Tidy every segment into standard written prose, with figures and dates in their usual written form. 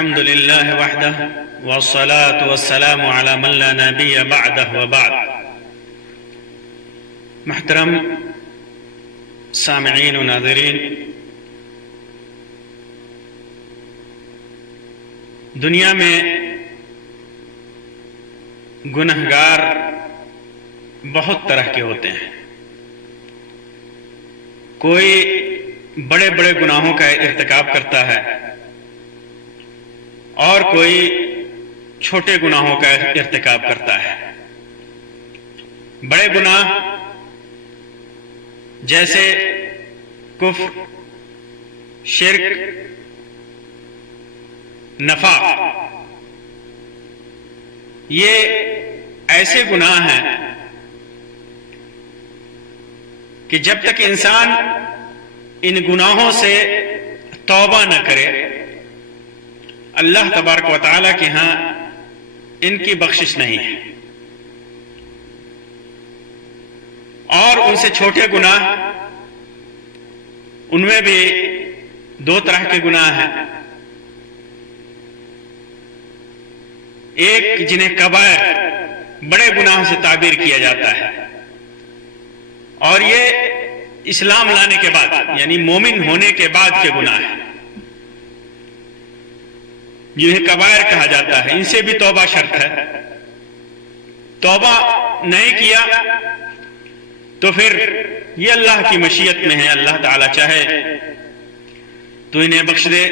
الحمد لله وحده والصلاة والسلام على من لا نبي بعده وبعد. محترم سامعین و ناظرین، دنیا میں گنہگار بہت طرح کے ہوتے ہیں. کوئی بڑے بڑے گناہوں کا ارتکاب کرتا ہے اور کوئی چھوٹے گناہوں کا ارتکاب کرتا ہے. بڑے گناہ جیسے کفر، شرک، نفاق، یہ ایسے گناہ ہیں کہ جب تک انسان ان گناہوں سے توبہ نہ کرے، اللہ تبارک و تعالیٰ کے ہاں ان کی بخشش نہیں ہے. اور ان سے چھوٹے گناہ، ان میں بھی دو طرح کے گناہ ہیں. ایک جنہیں کبائر، بڑے گناہوں سے تعبیر کیا جاتا ہے، اور یہ اسلام لانے کے بعد یعنی مومن ہونے کے بعد کے گناہ ہیں جنہیں کبائر کہا جاتا ہے. ان سے بھی توبہ شرط ہے. توبہ نہیں کیا تو پھر یہ اللہ کی مشیت میں ہے. اللہ تعالیٰ چاہے تو انہیں بخش دے،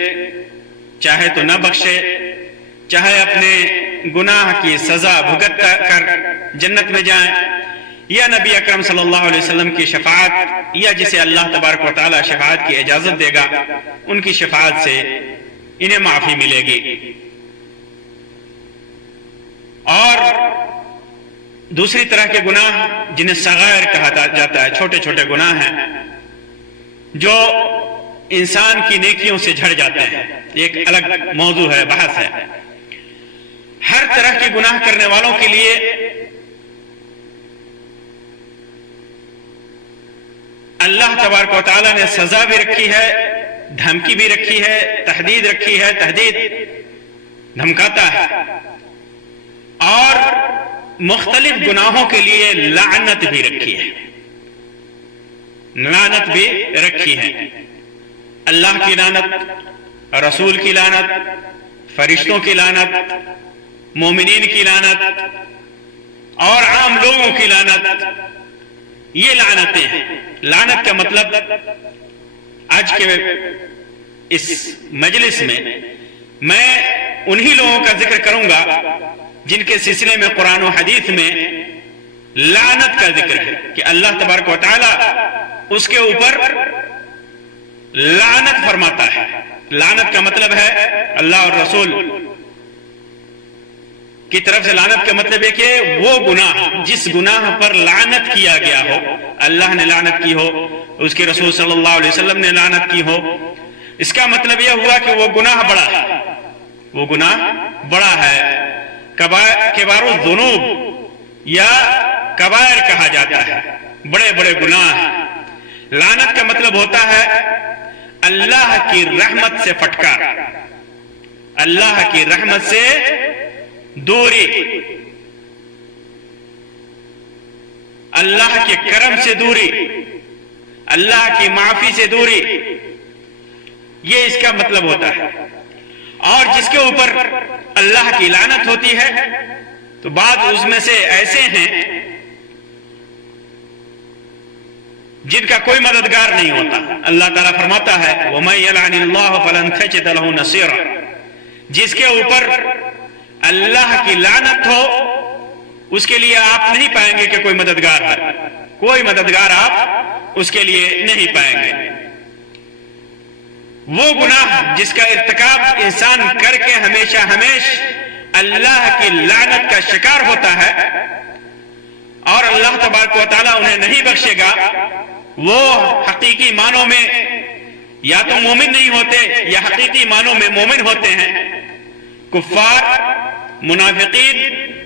چاہے تو نہ بخشے، چاہے اپنے گناہ کی سزا بھگت کر جنت میں جائیں، یا نبی اکرم صلی اللہ علیہ وسلم کی شفاعت، یا جسے اللہ تبارک و تعالیٰ شفاعت کی اجازت دے گا ان کی شفاعت سے انہیں معافی ملے گی. اور دوسری طرح کے گناہ جنہیں صغائر کہا جاتا ہے، چھوٹے چھوٹے گناہ ہیں جو انسان کی نیکیوں سے جھڑ جاتے ہیں. ایک الگ موضوع ہے، بحث ہے. ہر طرح کے گناہ کرنے والوں کے لیے اللہ تبارک و تعالیٰ نے سزا بھی رکھی ہے، دھمکی بھی رکھی ہے، تحدید رکھی ہے. تحدید دھمکاتا ہے. اور مختلف گناہوں کے لیے لعنت بھی رکھی ہے. لعنت بھی رکھی ہے. اللہ کی لعنت، رسول کی لعنت، فرشتوں کی لعنت، مومنین کی لعنت اور عام لوگوں کی لعنت. یہ لعنتیں ہیں. لعنت کا مطلب آج کے اس مجلس میں انہی لوگوں کا ذکر کروں گا جن کے سلسلے میں قرآن و حدیث میں لعنت کا ذکر ہے کہ اللہ تبارک و تعالیٰ اس کے اوپر لعنت فرماتا ہے. لعنت کا مطلب ہے اللہ اور رسول کی طرف سے لعنت کا مطلب ہے کہ وہ گناہ جس گناہ پر لعنت کیا گیا ہو، اللہ نے لعنت کی ہو، اس کے رسول صلی اللہ علیہ وسلم نے لعنت کی ہو، اس کا مطلب یہ ہوا کہ وہ گناہ بڑا ہے. وہ گناہ بڑا ہے. کبائر الذنوب یا کبائر کہا جاتا ہے، بڑے بڑے گناہ. لعنت کا مطلب ہوتا ہے اللہ کی رحمت سے پھٹکار، اللہ کی رحمت سے دوری، اللہ کے کرم سے دوری، اللہ کی معافی سے دوری. یہ اس کا مطلب ہوتا ہے. اور جس کے اوپر اللہ کی لعنت ہوتی ہے تو بعض اس میں سے ایسے ہیں جن کا کوئی مددگار نہیں ہوتا. اللہ تعالیٰ فرماتا ہے وَمَن يَلْعَنِ اللَّهُ فَلَن تَجِدَ لَهُ نَصِيرًا. جس کے اوپر اللہ کی لعنت ہو اس کے لیے آپ نہیں پائیں گے کہ کوئی مددگار ہے. کوئی مددگار آپ اس کے لیے نہیں پائیں گے. وہ گناہ جس کا ارتکاب انسان کر کے ہمیشہ اللہ کی لعنت کا شکار ہوتا ہے اور اللہ تبارک و تعالیٰ انہیں نہیں بخشے گا، وہ حقیقی معنوں میں یا تو مومن نہیں ہوتے یا حقیقی معنوں میں مومن ہوتے ہیں. کفار، منافقین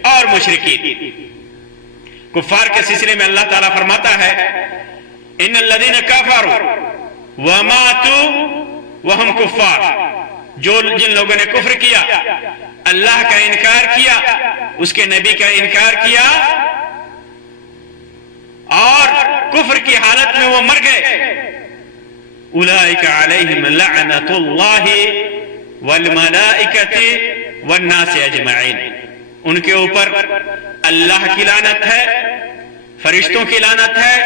اور مشرکین. کفار کے سلسلے میں اللہ تعالیٰ فرماتا ہے ان الذین کفروا وماتوا وهم کفار. جن لوگوں نے کفر کیا، اللہ کا انکار کیا، اس کے نبی کا انکار کیا اور کفر کی حالت میں وہ مر گئے، اولئک علیہم لعنت اللہ والملائکۃ والناس اجمعین، ان کے اوپر اللہ کی لعنت ہے، فرشتوں کی لعنت ہے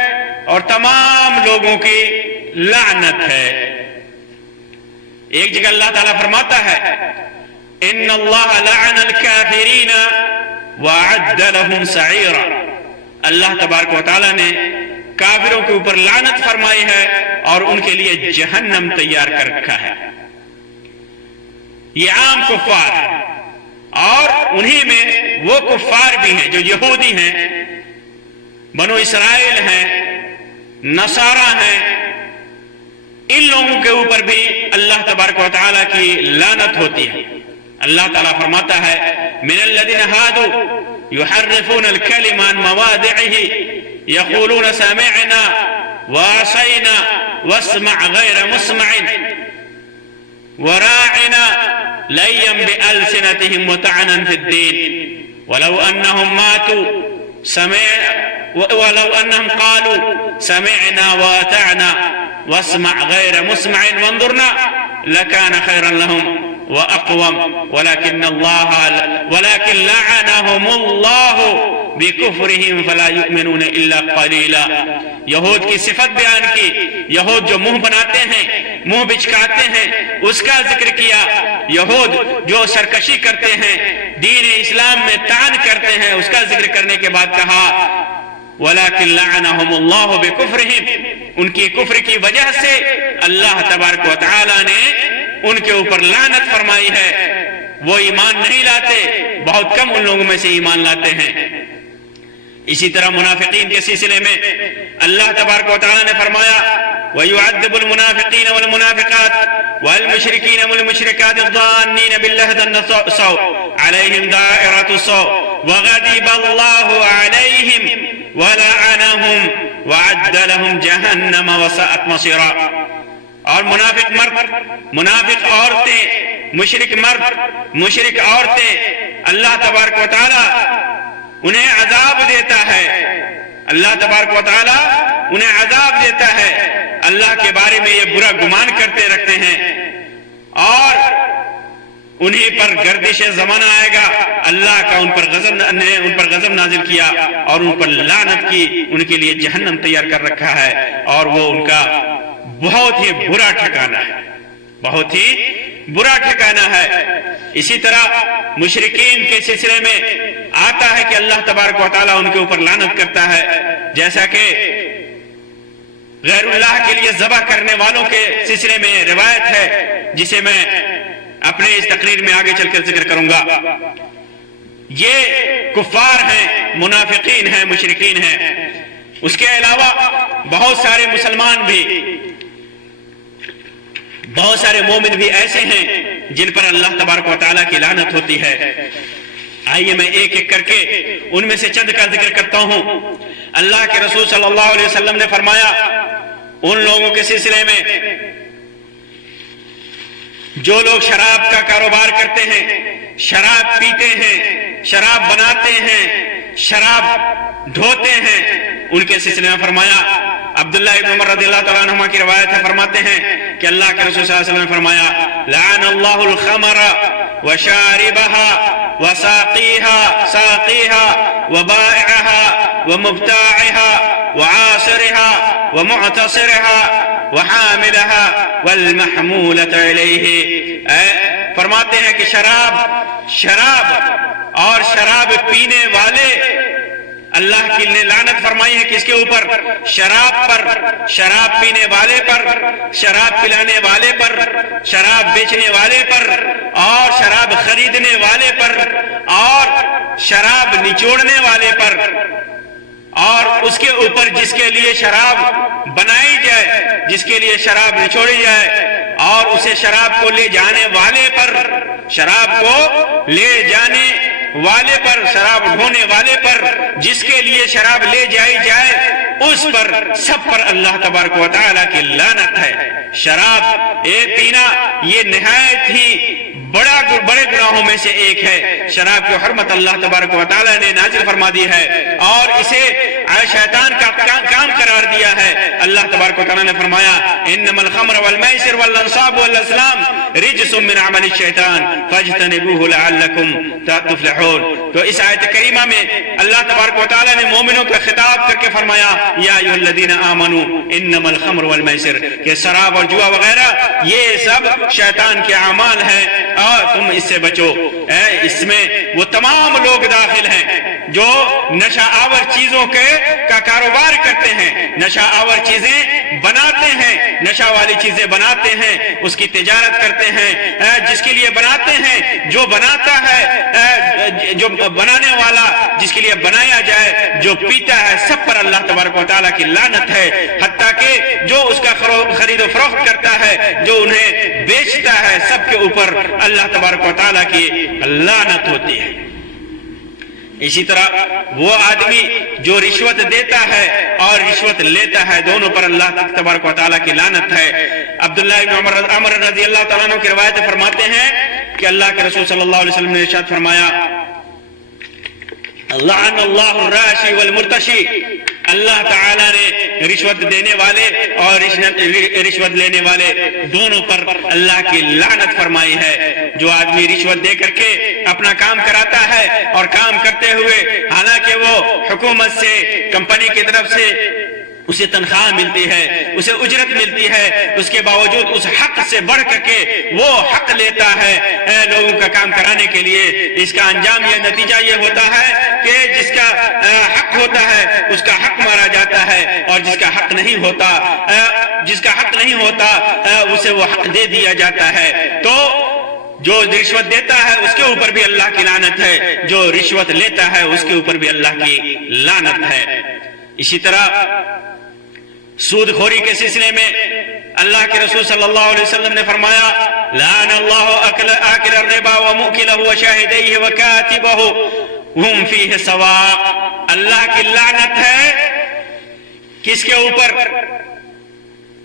اور تمام لوگوں کی لعنت ہے۔ ایک جگہ اللہ تعالیٰ فرماتا ہے ان اللہ لعن الکافرین وأعد لهم سعیرا، اللہ تبارک و تعالیٰ نے کافروں کے اوپر لعنت فرمائی ہے اور ان کے لیے جہنم تیار کر رکھا ہے۔ یہ عام کفار ہے اور انہی میں وہ کفار بھی ہیں جو یہودی ہیں، بنو اسرائیل ہیں، نصارہ ہیں، ان لوگوں کے اوپر بھی اللہ تبارک و تعالیٰ کی لعنت ہوتی ہے۔ اللہ تعالیٰ فرماتا ہے من الذین ہادوا یحرفون الکلم عن مواضعہ یقولون سمعنا وعصینا واسمع غیر مسمع وراعنا لیا بألسنتهم وطعنا في الدين ولو أنهم قالوا سمعنا وأطعنا واسمع غير مسمع وانظرنا لكان خيرا لهم وأقوم ولكن لعنهم الله بكفرهم فلا يؤمنون إلا قليلا۔ یہود کی صفت بیان کی، یہود جو منہ بناتے ہیں، منہ بچکاتے ہیں، اس کا ذکر کیا۔ یہود جو سرکشی کرتے ہیں، دین اسلام میں طعن کرتے ہیں، اس کا ذکر کرنے کے بعد کہا وَلَكِنْ لَعَنَهُمُ اللَّهُ بِكُفْرِهِمْ، ان کی کفر کی وجہ سے اللہ تبارک و تعالی نے ان کے اوپر لعنت فرمائی ہے، وہ ایمان نہیں لاتے، بہت کم ان لوگوں میں سے ایمان لاتے ہیں۔ اسی طرح منافقین کے سلسلے میں اللہ تبارک و تعالی نے فرمایا وَيُعَذِّبُ الْمُنَافِقِينَ وَالْمُنَافِقَاتِ وَالْمُشْرِكِينَ وَالْمُشْرِكَاتِ الظَّانِّينَ بِاللَّهِ ظَنَّ السَّوْءِ عَلَيْهِمْ دَائِرَةُ السَّوْءِ وَغَضِبَ اللَّهُ عَلَيْهِمْ وَلَعَنَهُمْ وَأَعَدَّ لَهُمْ جَهَنَّمَ وَسَاءَتْ مَصِيرًا۔ اور منافق مرد، منافق عورتیں، مشرک مرد، مشرک عورتیں، اللہ تبارک و تعالی انہیں عذاب دیتا ہے، اللہ تبارک و تعالی انہیں عذاب دیتا ہے، اللہ کے بارے میں یہ برا گمان کرتے رکھتے ہیں اور انہی پر گردش زمانہ آئے گا، اللہ کا ان پر غضب نازل کیا اور ان پر لعنت کی، ان کے لیے جہنم تیار کر رکھا ہے اور وہ ان کا بہت ہی برا ٹھکانہ ہے، بہت ہی برا ٹھکانہ ہے۔ اسی طرح مشرکین کے سلسلے میں آتا ہے کہ اللہ تبارک و تعالیٰ ان کے اوپر لعنت کرتا ہے، جیسا کہ غیر اللہ کے لیے ذبح کرنے والوں کے سلسلے میں روایت ہے، جسے میں اپنے اس تقریر میں آگے چل کر ذکر کروں گا۔ یہ کفار ہیں، منافقین ہیں، مشرکین ہیں۔ اس کے علاوہ بہت سارے مسلمان بھی، بہت سارے مومن بھی ایسے ہیں جن پر اللہ تبارک و تعالیٰ کی لعنت ہوتی ہے۔ آئیے میں ایک ایک کر کے ان میں سے چند کا ذکر کرتا ہوں۔ اللہ کے رسول صلی اللہ علیہ وسلم نے فرمایا ان لوگوں کے سلسلے میں جو لوگ شراب کا کاروبار کرتے ہیں، شراب پیتے ہیں، شراب بناتے ہیں، شراب ڈھوتے ہیں، ان کے سلسلے میں فرمایا، عبداللہ ابن عمر رضی اللہ تعالیٰ عنہما کی روایت ہے، فرماتے ہیں کہ اللہ کے رسول صلی اللہ علیہ وسلم نے فرمایا لعن اللہ الخمر وشاربها وساقيها وبائعها ومبتاعها وعاصرها ومعتصرها وحاملها والمحمولة إليه۔ فرماتے ہیں کہ شراب اور شراب پینے والے، اللہ کی نے لعنت فرمائی ہے کس کے اوپر؟ شراب پر، شراب پینے والے پر، شراب پلانے والے پر، شراب بیچنے والے پر اور شراب خریدنے والے پر اور شراب نچوڑنے والے پر، اور اس کے اوپر جس کے لیے شراب بنائی جائے، جس کے لیے شراب نچوڑی جائے، اور اسے شراب کو لے جانے والے پر، شراب کو لے جانے والے پر، شراب ڈھونے والے پر، جس کے لیے شراب لے جائی جائے، اس پر سب پر اللہ تبارک و تعالیٰ کی لعنت ہے۔ شراب پینا یہ نہایت ہی بڑے گناہوں میں سے ایک ہے۔ شراب کی حرمت اللہ تبارک و تعالی نے نازل فرما دی ہے اور اسے شیطان کا کام قرار دیا ہے۔ اللہ تبارک و تعالی نے فرمایا انما الخمر والمیسر والانصاب والازلام رجس من عمل الشیطان فاجتنبوه لعلکم تفلحون۔ تو اس آیت کریمہ میں اللہ تبارک و تعالی نے مومنوں کا خطاب کر کے فرمایا یا ایھا الذین آمنوا انما الخمر والمیسر، کہ شراب اور جوا وغیرہ یہ سب شیطان کے اعمال ہیں اور تم اس سے بچو۔ اس میں وہ تمام لوگ داخل ہیں جو نشہ آور چیزوں کا کاروبار کرتے ہیں، نشہ آور چیزیں بناتے ہیں، نشہ والی چیزیں بناتے ہیں، اس کی تجارت کرتے ہیں، جس کے لیے بناتے ہیں، جو بناتا ہے، جو بنانے والا جس کے لیے بنایا جائے، جو پیتا ہے، سب پر اللہ تبارک و تعالیٰ کی لعنت ہے۔ حتیٰ کہ جو اس کا خرید و فروخت کرتا ہے، جو انہیں بیچتا ہے، سب کے اوپر اللہ تبارک و تعالیٰ کی لعنت ہوتی ہے۔ اسی طرح وہ آدمی جو رشوت دیتا ہے اور رشوت لیتا ہے، دونوں پر اللہ تبارک و تعالیٰ کی لعنت ہے۔ عبداللہ بن عمر رضی اللہ تعالیٰ عنہ کی روایت فرماتے ہیں کہ اللہ کے رسول صلی اللہ علیہ وسلم نے ارشاد فرمایا لعن اللہ الراشی والمرتشی، اللہ تعالیٰ نے رشوت دینے والے اور رشوت لینے والے دونوں پر اللہ کی لعنت فرمائی ہے۔ جو آدمی رشوت دے کر کے اپنا کام کراتا ہے اور کام کرتے ہوئے حالانکہ وہ حکومت سے، کمپنی کی طرف سے اسے تنخواہ ملتی ہے، اسے اجرت ملتی ہے، اس کے باوجود اس حق سے بڑھ کر کے وہ حق لیتا ہے لوگوں کا کام کرانے کے لیے، اس کا انجام یا نتیجہ یہ ہوتا ہے کہ جس کا حق ہوتا ہے اس کا حق مارا جاتا ہے، اور جس کا حق نہیں ہوتا اسے وہ حق دے دیا جاتا ہے۔ تو جو رشوت دیتا ہے اس کے اوپر بھی اللہ کی لعنت ہے، جو رشوت لیتا ہے اس کے اوپر بھی اللہ کی لعنت ہے۔ اسی طرح سود خوری کے سلسلے میں اللہ کے رسول صلی اللہ علیہ وسلم نے فرمایا لعن اللہ آکل الربا وموکلہ وشاہدیہ وکاتبہ ہم فیہ سواء، اللہ کی لعنت ہے کس کے اوپر؟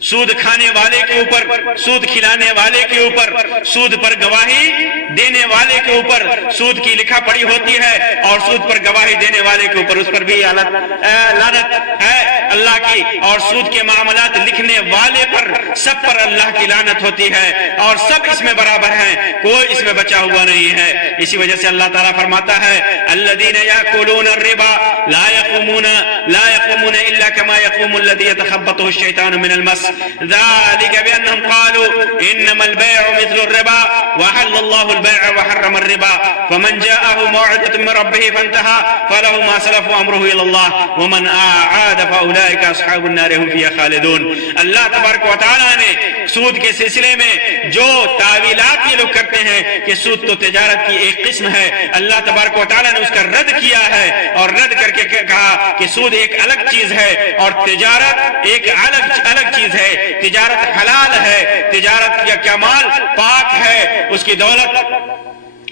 سود کھانے والے کے اوپر، سود کھلانے والے کے اوپر، سود پر گواہی دینے والے کے اوپر۔ سود کی لکھا پڑی ہوتی ہے اور سود پر گواہی دینے والے کے اوپر، اس پر بھی لعنت ہے اللہ کی، اور سود کے معاملات لکھنے والے پر، سب پر اللہ کی لعنت ہوتی ہے، اور سب اس میں برابر ہیں، کوئی اس میں بچا ہوا نہیں ہے۔ اسی وجہ سے اللہ تعالیٰ فرماتا ہے الذین یاکلون الربا لا یقومون الا کما یقوم الذی یتخبطہ الشیطان من المس ذلك بأنهم قالوا إنما البيع مثل الربا وحل الله البيع وحرم الربا فمن جاءه موعظة من ربه فانتهى فله ما سلف وأمره إلى الله ومن أعاد فأولئك أصحاب النار هم فيها خالدون۔ اللہ تبارک و تعالیٰ نے سود کے سلسلے میں جو تعویلات یہ لوگ کرتے ہیں کہ سود تو تجارت کی ایک قسم ہے، اللہ تبارک و تعالیٰ نے اس کا رد کیا ہے اور رد کر کے کہا کہ سود ایک الگ چیز ہے اور تجارت ایک الگ چیز ہے۔ تجارت حلال ہے، تجارت کا مال پاک ہے، اس کی دولت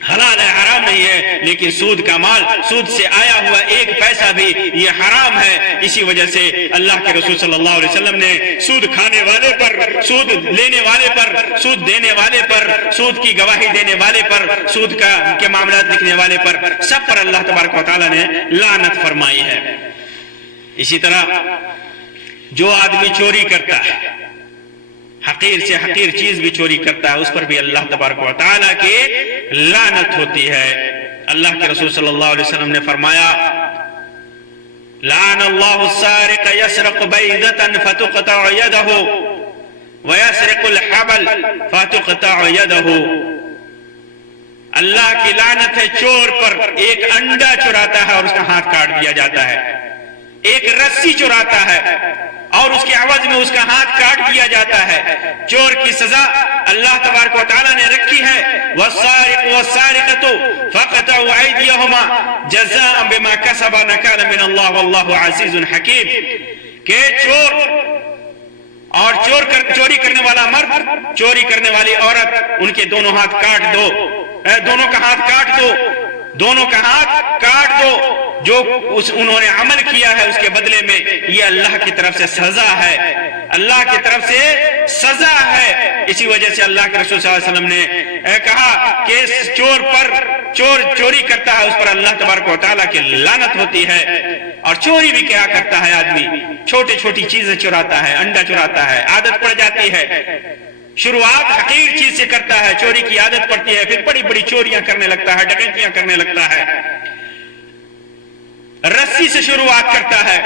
حلال ہے، حرام نہیں ہے، لیکن سود کا مال، سود سے آیا ہوا ایک پیسہ بھی یہ حرام ہے۔ اسی وجہ سے اللہ کے رسول صلی اللہ علیہ وسلم نے سود کھانے والے پر، سود لینے والے پر، سود دینے والے پر، سود کی گواہی دینے والے پر، سود کے معاملات لکھنے والے پر، سب پر اللہ تبارک و تعالیٰ نے لعنت فرمائی ہے۔ اسی طرح جو آدمی چوری کرتا ہے، حقیر سے حقیر چیز بھی چوری کرتا ہے، اس پر بھی اللہ تبارک و تعالیٰ کی لعنت ہوتی ہے۔ اللہ کے رسول صلی اللہ علیہ وسلم نے فرمایا لعن اللہ السارق یسرق بیضۃ فتقطع یدہ ویسرق الحبل فتقطع یدہ، اللہ کی لعنت ہے چور پر، ایک انڈا چراتا ہے اور اس کا ہاتھ کاٹ دیا جاتا ہے، ایک رسی چراتا ہے اور اس کے عوض میں اس کا ہاتھ کاٹ دیا جاتا ہے۔ چور کی سزا اللہ تبارک و تعالیٰ نے رکھی ہے والسارق والسارقۃ فقطعوا ایدیہما جزاء بما کسبا نکالا من اللہ واللہ عزیز حکیم، کہ چور اور چوری کرنے والا مرد، چوری کرنے والی عورت، ان کے دونوں ہاتھ کاٹ دو، دونوں کا ہاتھ کاٹ دو، دونوں کا ہاتھ کاٹ دو، جو انہوں نے عمل کیا ہے اس کے بدلے میں یہ اللہ کی طرف سے سزا ہے۔ اللہ کی طرف سے سزا ہے۔ اسی وجہ سے اللہ کے رسول صلی اللہ علیہ وسلم نے کہا کہ چور پر، چوری کرتا ہے اس پر اللہ تبارک و تعالیٰ کی لعنت ہوتی ہے۔ اور چوری بھی کیا کرتا ہے آدمی، چھوٹی چھوٹی چیزیں چراتا ہے، انڈا چراتا ہے، عادت پڑ جاتی ہے۔ شروعات حقیر چیز سے کرتا ہے، چوری کی عادت پڑتی ہے، پھر بڑی بڑی چوریاں کرنے لگتا ہے، ڈکیتیاں کرنے لگتا ہے۔ رسی سے شروعات کرتا ہے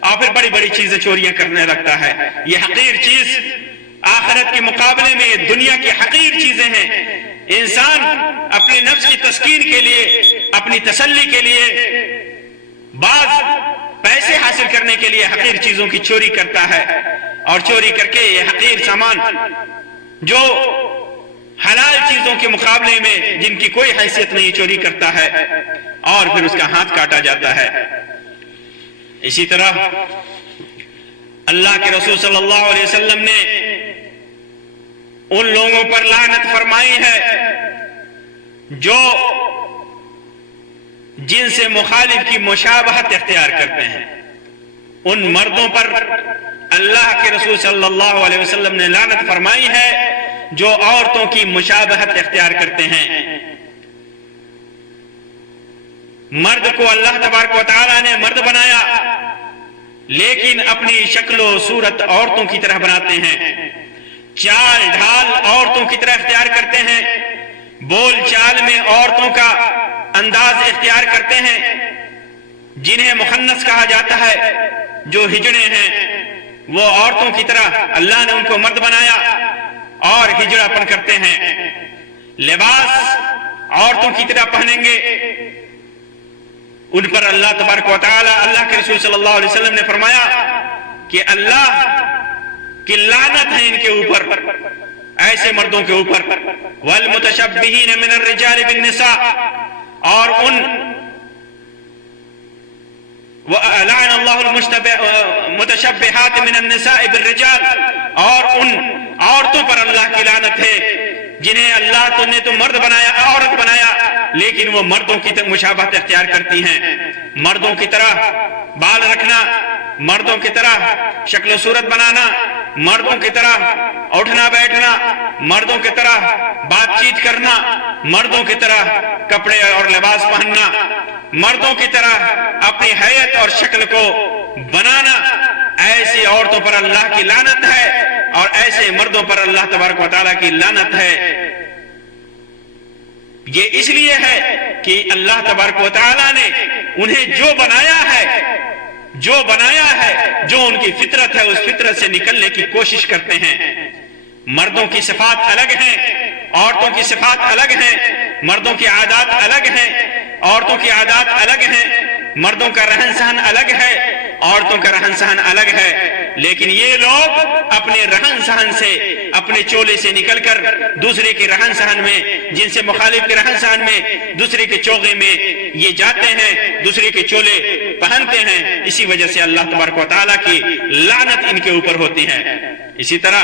اور پھر بڑی بڑی چیزیں چوریاں کرنے لگتا ہے۔ یہ حقیر چیز آخرت کے مقابلے میں دنیا کی حقیر چیزیں ہیں۔ انسان اپنے نفس کی تسکین کے لیے، اپنی تسلی کے لیے، بعض پیسے حاصل کرنے کے لیے حقیر چیزوں کی چوری کرتا ہے، اور چوری کر کے یہ حقیر سامان جو حلال چیزوں کے مقابلے میں جن کی کوئی حیثیت نہیں چوری کرتا ہے، اور پھر اس کا ہاتھ کاٹا جاتا ہے۔ اسی طرح اللہ کے رسول صلی اللہ علیہ وسلم نے ان لوگوں پر لعنت فرمائی ہے جو جن سے مخالف کی مشابہت اختیار کرتے ہیں۔ ان مردوں پر اللہ کے رسول صلی اللہ علیہ وسلم نے لعنت فرمائی ہے جو عورتوں کی مشابہت اختیار کرتے ہیں۔ مرد کو اللہ تبارک و تعالیٰ نے مرد بنایا، لیکن اپنی شکل و صورت عورتوں کی طرح بناتے ہیں، چال ڈھال عورتوں کی طرح اختیار کرتے ہیں، بول چال میں عورتوں کا انداز اختیار کرتے ہیں۔ جنہیں مخنث کہا جاتا ہے، جو ہجڑے ہیں، وہ عورتوں کی طرح اللہ نے ان کو مرد بنایا اور ہجڑا پن کرتے ہیں۔ لباس عورتوں کی طرح پہنیں گے، ان پر اللہ تبارک و تعالی، اللہ کے رسول صلی اللہ علیہ وسلم نے فرمایا کہ اللہ کی لعنت ہے ان کے اوپر، ایسے مردوں کے اوپر۔ والمتشبہین من الرجال بالنساء، اور ان لعن اللہ المتشبہات من النساء بالرجال، اور ان عورتوں پر اللہ کی لعنت ہے جنہیں اللہ نے تو مرد بنایا، عورت بنایا، لیکن وہ مردوں کی طرح مشابہت اختیار کرتی ہیں۔ مردوں کی طرح بال رکھنا، مردوں کی طرح شکل و صورت بنانا، مردوں کی طرح اٹھنا بیٹھنا، مردوں کی طرح بات چیت کرنا، مردوں کی طرح کپڑے اور لباس پہننا، مردوں کی طرح اپنی حیت اور شکل کو بنانا، ایسی عورتوں پر اللہ کی لعنت ہے، اور ایسے مردوں پر اللہ تبارک و تعالیٰ کی لعنت ہے۔ یہ اس لیے ہے کہ اللہ تبارک و تعالیٰ نے انہیں جو بنایا ہے، جو ان کی فطرت ہے، اس فطرت سے نکلنے کی کوشش کرتے ہیں۔ مردوں کی صفات الگ ہیں، عورتوں کی صفات الگ ہیں، مردوں کی عادات الگ ہیں، عورتوں کی عادات الگ ہیں، مردوں کا رہن سہن الگ ہے، عورتوں کا رہن سہن الگ ہے، لیکن یہ لوگ اپنے رہن سہن سے، اپنے چولے سے نکل کر دوسرے کے رہن سہن میں، جن سے مخالف کے رہن سہن میں، دوسرے کے چوغے میں یہ جاتے ہیں، دوسرے کے چولے پہنتے ہیں۔ اسی وجہ سے اللہ تبارک و تعالیٰ کی لعنت ان کے اوپر ہوتی ہے۔ اسی طرح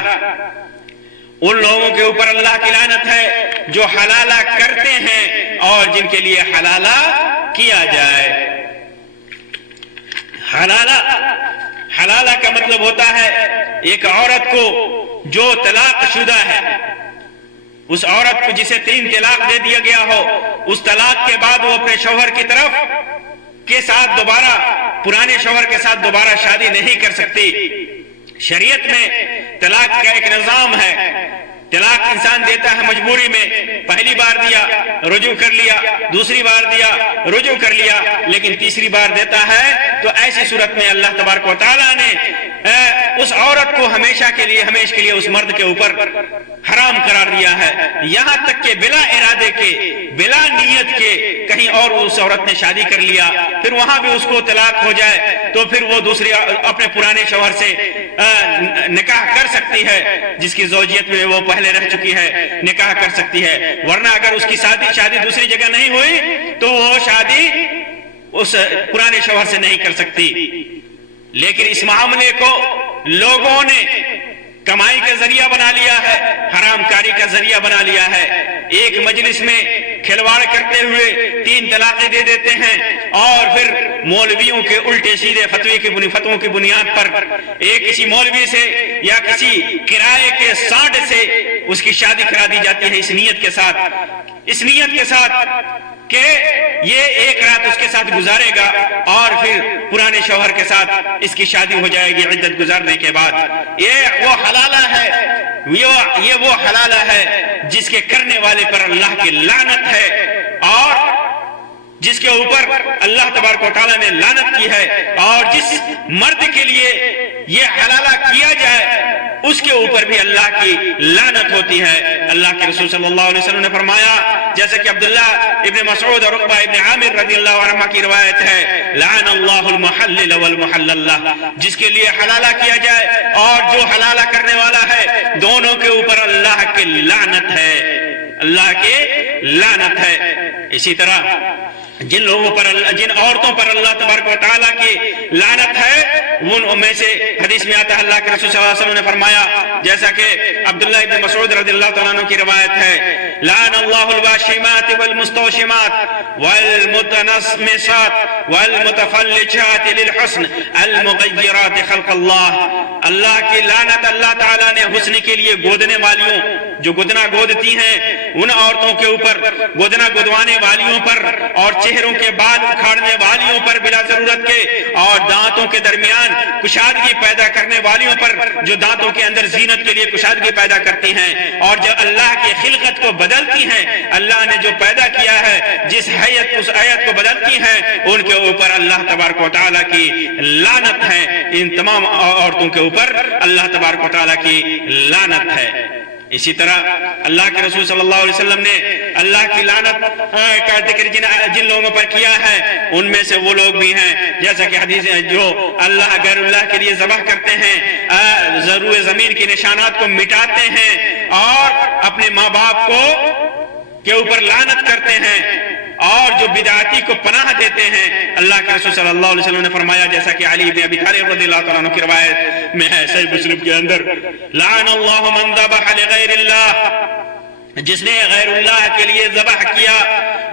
ان لوگوں کے اوپر اللہ کی لعنت ہے جو حلالہ کرتے ہیں اور جن کے لیے حلالہ کیا جائے۔ حلالہ کا مطلب ہوتا ہے ایک عورت کو جو طلاق شدہ ہے، اس عورت کو جسے 3 طلاق دے دیا گیا ہو، اس طلاق کے بعد وہ اپنے شوہر کی طرف کے ساتھ دوبارہ، پرانے شوہر کے ساتھ دوبارہ شادی نہیں کر سکتی۔ شریعت میں طلاق کا ایک نظام ہے۔ طلاق انسان دیتا ہے مجبوری میں، پہلی بار دیا رجوع کر لیا، دوسری بار دیا رجوع کر لیا، لیکن تیسری بار دیتا ہے تو ایسی صورت میں اللہ تبارک و تعالیٰ نے اس عورت کو ہمیشہ کے لیے اس مرد کے اوپر حرام قرار دیا ہے، یہاں تک کہ بلا ارادے کے، بلا نیت کے کہیں اور اس عورت نے شادی کر لیا، پھر وہاں بھی اس کو طلاق ہو جائے تو پھر وہ دوسری اپنے پرانے شوہر سے نکاح کر سکتی ہے، جس کی زوجیت میں وہ پہلے رہ چکی ہے، نکاح کر سکتی ہے۔ ورنہ اگر اس کی شادی دوسری جگہ نہیں ہوئی تو وہ شادی اس پرانے شوہر سے نہیں کر سکتی۔ لیکن اس معاملے کو لوگوں نے کمائی کا ذریعہ بنا لیا ہے، حرام کاری کا ذریعہ بنا لیا ہے۔ ایک مجلس میں کھلواڑ کرتے ہوئے 3 طلاقیں دے دیتے ہیں، اور پھر مولویوں کے الٹے سیدھے فتووں کی بنیاد پر ایک کسی مولوی سے یا کسی کرائے کے سانڈ سے اس کی شادی کرا دی جاتی ہے، اس نیت کے ساتھ کہ یہ ایک رات اس کے ساتھ گزارے گا اور پھر پرانے شوہر کے ساتھ اس کی شادی ہو جائے گی عدت گزارنے کے بعد۔ یہ وہ حلالہ ہے جس کے کرنے والے پر اللہ کی لعنت ہے، اور جس کے اوپر اللہ تبارک و تعالیٰ نے لعنت کی ہے، اور جس مرد کے لیے یہ حلالہ کیا جائے اس کے اوپر بھی اللہ کی لعنت ہوتی ہے۔ اللہ کے رسول صلی اللہ علیہ وسلم نے فرمایا، جیسا کہ عبداللہ ابن مسعود اور عقبہ ابن عامر رضی اللہ عنہ کی روایت ہے، لعن اللہ المحلل والمحلل لہ، جس کے لیے حلالہ کیا جائے اور جو حلالہ کرنے والا ہے، دونوں کے اوپر اللہ کی لعنت ہے، اللہ کی لعنت ہے۔ اسی طرح جن عورتوں پر اللہ تبارک و تعالیٰ کی لعنت ہے، ان میں سے حدیث میں آتا ہے، اللہ کے رسول صلی اللہ علیہ وسلم نے فرمایا، جیسا کہ عبداللہ ابن مسعود رضی اللہ تعالیٰ عنہ کی روایت ہے، لعن اللہ الواشمات والمستوشمات والمتنسمسات والمتفلجات للحسن المغیرات خلق اللہ کی لعنت اللہ تعالیٰ نے حسن کے لیے گودنے والیوں، جو گدنا گودتی ہیں، ان عورتوں کے اوپر، گدنا گدوانے والیوں پر، اور چہروں کے بال اکھاڑنے والیوں پر بلا ضرورت کے، اور دانتوں کے درمیان کشادگی پیدا کرنے والیوں پر، جو دانتوں کے اندر زینت کے لیے کشادگی پیدا کرتی ہیں، اور جو اللہ کی خلقت کو بدلتی ہیں، اللہ نے جو پیدا کیا ہے جس حیت اس آیت کو بدلتی ہیں، ان کے اوپر اللہ تبارک و تعالیٰ کی لعنت ہے۔ ان تمام عورتوں کے اوپر اللہ تبارک و تعالیٰ کی لعنت ہے۔ اسی طرح اللہ کے رسول صلی اللہ علیہ وسلم نے اللہ کی لعنت کا ذکر جن لوگوں پر کیا ہے، ان میں سے وہ لوگ بھی ہیں، جیسا کہ حدیث ہے، جو اللہ غیر اللہ کے لیے ذبح کرتے ہیں، ضرور زمین کے نشانات کو مٹاتے ہیں، اور اپنے ماں باپ کے اوپر لعنت کرتے ہیں، اور جو بدعاتی کو پناہ دیتے ہیں۔ اللہ کے رسول صلی اللہ علیہ وسلم نے فرمایا، جیسا کہ علی بن ابی طالب رضی اللہ تعالیٰ عنہ کی روایت میں ہے صحیح مسلم کے اندر، لعن اللہ من ذبح لغیر اللہ، جس نے غیر اللہ کے لیے ذبح کیا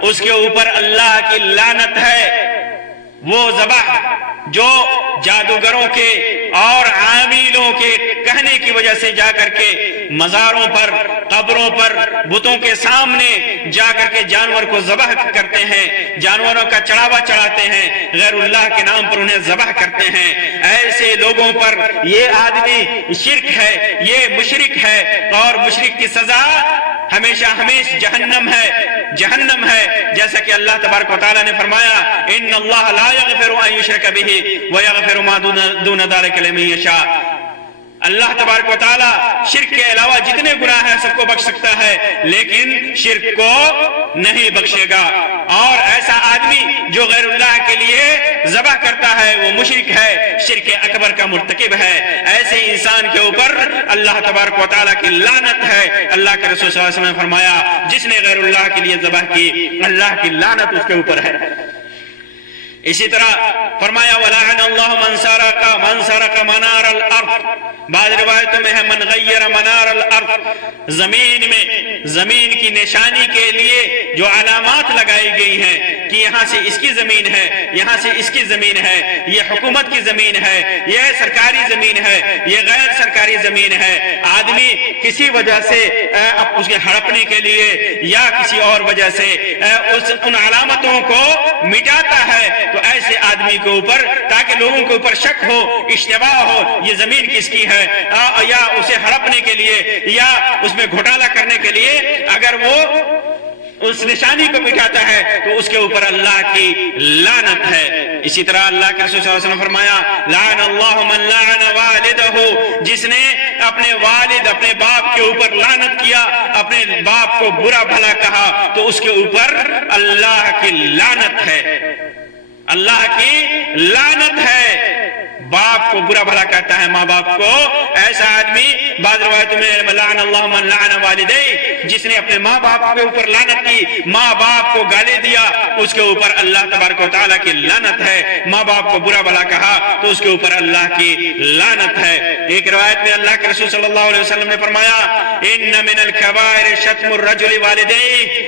اس کے اوپر اللہ کی لعنت ہے۔ وہ ذبح جو جادوگروں کے اور عاملوں کے کہنے کی وجہ سے جا کر کے مزاروں پر، قبروں پر، بتوں کے سامنے جا کر کے جانور کو ذبح کرتے ہیں، جانوروں کا چڑھاوا چڑھاتے ہیں، غیر اللہ کے نام پر انہیں ذبح کرتے ہیں، ایسے لوگوں پر یہ آدمی شرک ہے، یہ مشرک ہے، اور مشرک کی سزا ہمیشہ جہنم ہے، جیسا کہ اللہ تبارک و تعالیٰ نے فرمایا، ان اللہ لا یغفر ان یشرک بہ ویغفر ما دون ذلک لمن یشاء۔ اللہ تبارک و تعالیٰ شرک کے علاوہ جتنے گناہ ہیں سب کو بخش سکتا ہے، لیکن شرک کو نہیں بخشے گا۔ اور ایسا آدمی جو غیر اللہ کے لیے ذبح کرتا ہے وہ مشرک ہے، شرک اکبر کا مرتکب ہے۔ ایسے انسان کے اوپر اللہ تبارک و تعالیٰ کی لعنت ہے۔ اللہ کے رسول صلی اللہ علیہ وسلم نے فرمایا، جس نے غیر اللہ کے لیے ذبح کی اللہ کی لعنت اس کے اوپر ہے۔ اسی طرح فرمایا، وَلَعَنَ اللَّهُ مَنْ سَرَقَ مَنَارَ الْأَرْضِ، بعض روایتوں میں ہے من غیر منار الارض، زمین کی نشانی کے لیے جو علامات لگائی گئی ہیں کہ یہاں سے اس کی زمین ہے، یہاں سے اس کی زمین ہے، یہ حکومت کی زمین ہے، یہ سرکاری زمین ہے، یہ غیر سرکاری زمین ہے۔ آدمی کسی وجہ سے اس کے ہڑپنے کے لیے یا کسی اور وجہ سے ان علامتوں کو مٹاتا ہے، تو ایسے آدمی کے اوپر، تاکہ لوگوں کے اوپر شک ہو، اشتباہ ہو یہ زمین کس کی ہے، یا اسے ہڑپنے کے لیے یا اس میں گھوٹالہ کرنے کے لیے اگر وہ اس نشانی کو مٹاتا ہے تو اس کے اوپر اللہ کی لعنت ہے۔ اسی طرح اللہ کے رسول صلی اللہ علیہ وسلم فرمایا، لعن اللہ من لعن والدہ، جس نے اپنے والد، اپنے باپ کے اوپر لعنت کیا، اپنے باپ کو برا بھلا کہا، تو اس کے اوپر اللہ کی لعنت ہے، اللہ کی لعنت ہے۔ باپ کو برا بھلا کہتا ہے، ماں باپ کو، ایسا آدمی، بعض روایتوں میں لعن اللہ من لعن والدہ، جس نے اپنے ماں باپ کے اوپر لعنت کی، ماں باپ کو گالی دیا، اس کے اوپر اللہ تبارک و تعالیٰ کی لعنت ہے۔ ماں باپ کو برا بھلا کہا تو اس کے اوپر اللہ کی لعنت ہے۔ ایک روایت میں اللہ کے رسول صلی اللہ علیہ وسلم نے فرمایا، ان من الکبائر شتم الرجل والدیہ،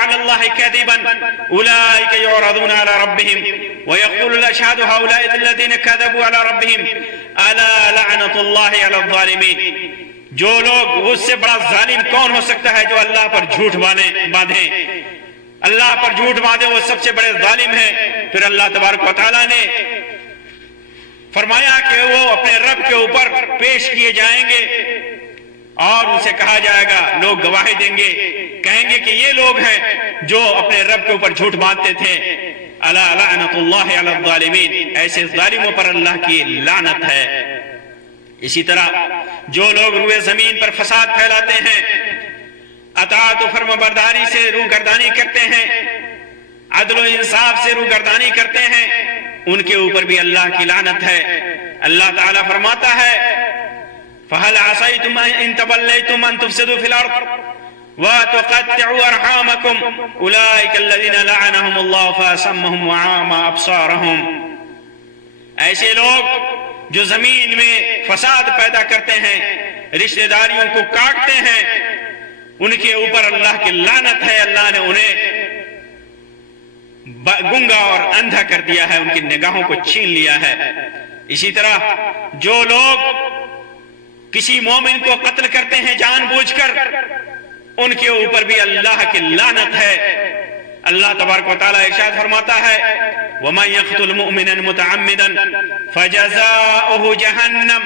على الله كذبا اولئك يعرضون على ربهم ويقول الاشهاد هؤلاء الذين كذبوا على ربهم الا لعنة الله على الظالمين. جو لوگ، اس سے بڑا ظالم کون ہو سکتا ہے جو اللہ پر جھوٹ باندھے، اللہ پر جھوٹ باندھے، وہ سب سے بڑے ظالم ہیں. پھر اللہ تبارک و تعالیٰ نے فرمایا کہ وہ اپنے رب کے اوپر پیش کیے جائیں گے اور ان سے کہا جائے گا، لوگ گواہی دیں گے، کہیں گے کہ یہ لوگ ہیں جو اپنے رب کے اوپر جھوٹ باندھتے تھے. الا لعنۃ اللہ علی الظالمین، ایسے ظالموں پر اللہ کی لعنت ہے. اسی طرح جو لوگ روئے زمین پر فساد پھیلاتے ہیں، اطاعت و فرمانبرداری سے روگردانی کرتے ہیں، عدل و انصاف سے روگردانی کرتے ہیں، ان کے اوپر بھی اللہ کی لعنت ہے. اللہ تعالیٰ فرماتا ہے فَهَلْ عَصَيْتُمْ إِن تَوَلَّيْتُمْ أَن تُفْسِدُوا فِي الْأَرْضِ وَتُقَطِّعُوا أَرْحَامَكُمْ أُولَٰئِكَ الَّذِينَ لَعَنَهُمُ اللَّهُ فَأَصَمَّهُمْ وَأَعْمَىٰ أَبْصَارَهُمْ. ایسے لوگ جو زمین میں فساد پیدا کرتے ہیں، رشتہ داریوں کو کاٹتے ہیں، ان کے اوپر اللہ کی لعنت ہے. اللہ نے انہیں گنگا اور اندھا کر دیا ہے، ان کی نگاہوں کو چھین لیا ہے. اسی طرح جو لوگ کسی مومن کو قتل کرتے ہیں جان بوجھ کر، ان کے اوپر بھی اللہ کی لعنت ہے. اللہ تبارک و تعالیٰ ارشاد فرماتا ہے وَمَن يَقْتُلْ مُؤْمِنًا مُتَعَمِّدًا فَجَزَاؤُهُ جَهَنَّمُ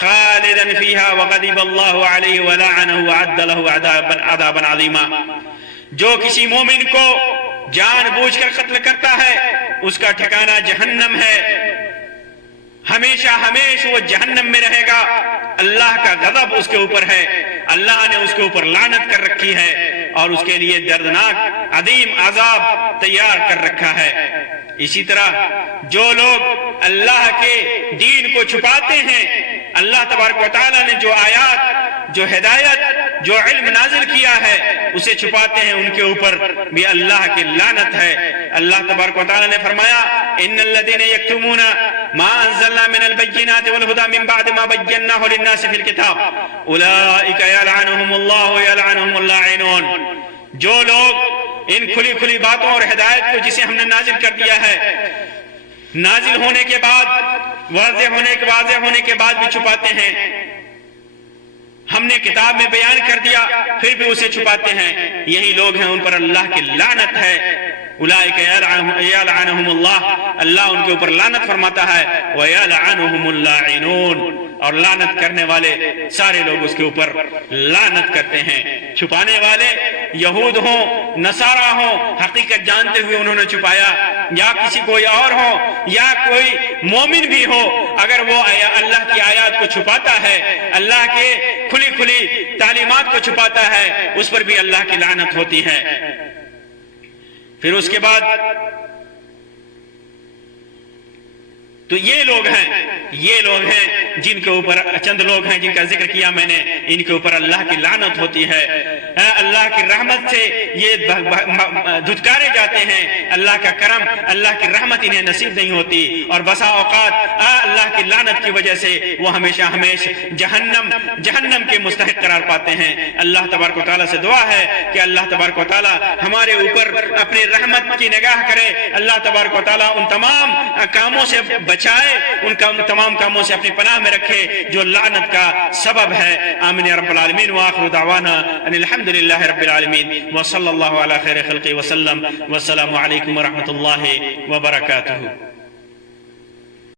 خَالِدًا فِيهَا وَغَضِبَ اللَّهُ عَلَيْهِ وَلَعَنَهُ وَأَعَدَّ لَهُ عَذَابًا عَظِيمًا. جو کسی مومن کو جان بوجھ کر قتل کرتا ہے، اس کا ٹھکانہ جہنم ہے، ہمیشہ ہمیشہ وہ جہنم میں رہے گا. اللہ کا غضب اس کے اوپر ہے، اللہ نے اس کے اوپر لعنت کر رکھی ہے اور اس کے لیے دردناک عظیم عذاب تیار کر رکھا ہے. اسی طرح جو لوگ اللہ کے دین کو چھپاتے ہیں، اللہ تبارک و تعالیٰ نے جو آیات، جو ہدایت، جو علم نازل کیا ہے اسے چھپاتے ہیں، ان کے اوپر بھی اللہ کی لعنت ہے. اللہ تبارک و تعالیٰ نے فرمایا ان الذين يكتمون ما انزلنا من البينات والهدى من بعد ما بيناه للناس في الكتاب اولئك يلعنهم الله ويلعنهم اللاعنون. جو لوگ ان کھلی کھلی باتوں اور ہدایت کو جسے ہم نے نازل کر دیا ہے، نازل ہونے کے بعد، واضح ہونے کے بعد بھی چھپاتے ہیں. ہم نے کتاب میں بیان کر دیا پھر بھی اسے چھپاتے ہیں، یہی لوگ ہیں، ان پر اللہ کی لعنت ہے. اولئک یلعنہم اللہ، اللہ ان کے اوپر لعنت فرماتا ہے. ویلعنہم اللاعنون، اور لعنت کرنے والے سارے لوگ اس کے اوپر لعنت کرتے ہیں. چھپانے والے یہود ہوں، نصارہ ہوں، حقیقت جانتے ہوئے انہوں نے چھپایا، یا کسی کوئی اور ہو یا کوئی مومن بھی ہو، اگر وہ اللہ کی آیات کو چھپاتا ہے، اللہ کے کھلی کھلی تعلیمات کو چھپاتا ہے، اس پر بھی اللہ کی لعنت ہوتی ہے. پھر اس کے بعد تو یہ لوگ ہیں جن کے اوپر، چند لوگ ہیں جن کا ذکر کیا میں نے، ان کے اوپر اللہ کی لعنت ہوتی ہے. اللہ کی رحمت سے یہ دھتکارے جاتے ہیں، اللہ کا کرم، اللہ کی رحمت انہیں نصیب نہیں ہوتی، اور بسا اوقات اللہ کی لعنت کی وجہ سے وہ ہمیشہ جہنم کے مستحق قرار پاتے ہیں. اللہ تبارک و تعالیٰ سے دعا ہے کہ اللہ تبارک و تعالیٰ ہمارے اوپر اپنی رحمت کی نگاہ کرے، اللہ تبارک و تعالیٰ ان تمام کاموں سے بچائے، ان تمام کاموں سے اپنی پناہ میں رکھے جو لعنت کا سبب ہے. آمین یا رب العالمین. وآخر دعوانا ان الحمدللہ رب العالمین وصلی اللہ علی خیر خلقہ وسلم. والسلام علیکم ورحمۃ اللہ وبرکاتہ.